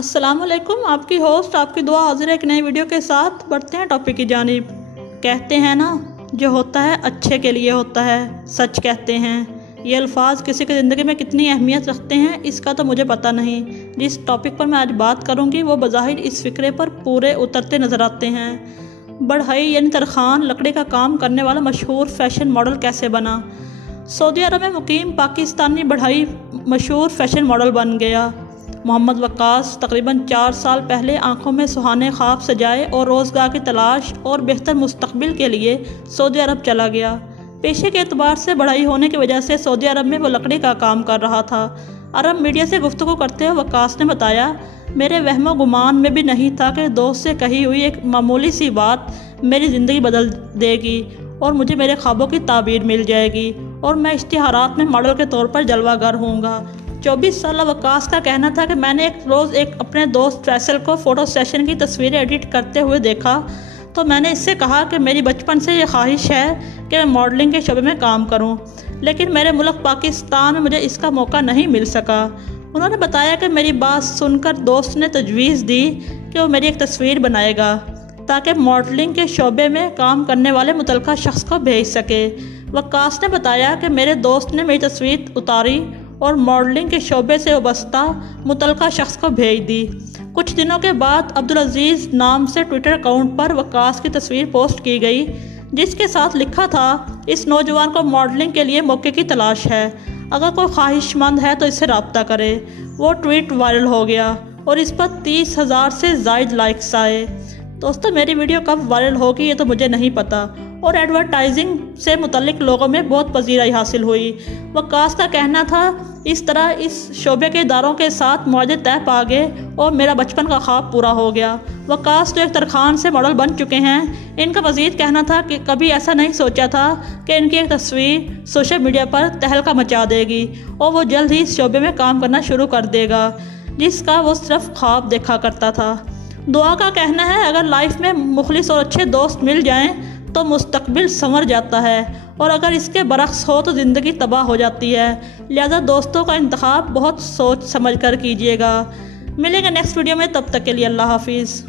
अस्सलामुअलैकुम, आपकी होस्ट आपकी दुआ हाजिर है एक नई वीडियो के साथ। बढ़ते हैं टॉपिक की जानिब। कहते हैं ना, जो होता है अच्छे के लिए होता है, सच कहते हैं। ये अल्फाज किसी की ज़िंदगी में कितनी अहमियत रखते हैं इसका तो मुझे पता नहीं। जिस टॉपिक पर मैं आज बात करूँगी वो बज़ाहिर इस फ़िक्रे पर पूरे उतरते नज़र आते हैं। बढ़ई यानी तरखान लकड़ी का काम करने वाला मशहूर फ़ैशन मॉडल कैसे बना। सऊदी अरब में मुकीम पाकिस्तानी बढ़ई मशहूर फ़ैशन मॉडल बन गया। मोहम्मद वक्कास तकरीबन 4 साल पहले आंखों में सुहाने ख्वाब सजाए और रोज़गार की तलाश और बेहतर मुस्तकबिल के लिए सऊदी अरब चला गया। पेशे के एतबार से बढ़ई होने की वजह से सऊदी अरब में वो लकड़ी का काम कर रहा था। अरब मीडिया से गुफ्तगू करते हुए वक्कास ने बताया, मेरे वहमो गुमान में भी नहीं था कि दोस्त से कही हुई एक मामूली सी बात मेरी ज़िंदगी बदल देगी और मुझे मेरे ख्वाबों की ताबीर मिल जाएगी और मैं इश्तिहारात में मॉडल के तौर पर जलवागर होऊंगा। 24 साल वक्कास का कहना था कि मैंने एक रोज़ अपने दोस्त फैसल को फ़ोटो सेशन की तस्वीरें एडिट करते हुए देखा तो मैंने इससे कहा कि मेरी बचपन से ये ख्वाहिश है कि मैं मॉडलिंग के शोबे में काम करूं, लेकिन मेरे मुल्क पाकिस्तान में मुझे इसका मौका नहीं मिल सका। उन्होंने बताया कि मेरी बात सुनकर दोस्त ने तजवीज़ दी कि वो मेरी एक तस्वीर बनाएगा ताकि मॉडलिंग के शोबे में काम करने वाले मुतल्लिका शख्स को भेज सके। वक्कास ने बताया कि मेरे दोस्त ने मेरी तस्वीर उतारी और मॉडलिंग के शोबे से वाबस्ता मुतल्लिका शख्स को भेज दी। कुछ दिनों के बाद अब्दुल अजीज़ नाम से ट्विटर अकाउंट पर वक्कास की तस्वीर पोस्ट की गई जिसके साथ लिखा था, इस नौजवान को मॉडलिंग के लिए मौके की तलाश है, अगर कोई ख्वाहिशमंद है तो इससे रब्ता करे। वो ट्वीट वायरल हो गया और इस पर 30,000 से ज़ायद लाइक्स आए। दोस्तों, मेरी वीडियो कब वायरल होगी ये तो मुझे नहीं पता और एडवर्टाइजिंग से मुतल्लिक लोगों में बहुत पजीराई हासिल हुई। वक्कास का कहना था, इस तरह इस शोबे के इदारों के साथ मुआहदे तय पा गए और मेरा बचपन का ख्वाब पूरा हो गया। वक्कास जो एक तरखान से मॉडल बन चुके हैं, इनका मज़ीद कहना था कि कभी ऐसा नहीं सोचा था कि इनकी एक तस्वीर सोशल मीडिया पर तहलका मचा देगी और वो जल्द ही इस शोबे में काम करना शुरू कर देगा जिसका वो सिर्फ ख्वाब देखा करता था। दुआ का कहना है, अगर लाइफ में मुखलिस और अच्छे दोस्त मिल जाएं तो मुस्तकबिल संवर जाता है और अगर इसके बरक्स हो तो ज़िंदगी तबाह हो जाती है। लिहाजा दोस्तों का इंतखाब बहुत सोच समझ कर कीजिएगा। मिलेंगे नेक्स्ट वीडियो में, तब तक के लिए अल्लाह हाफिज़।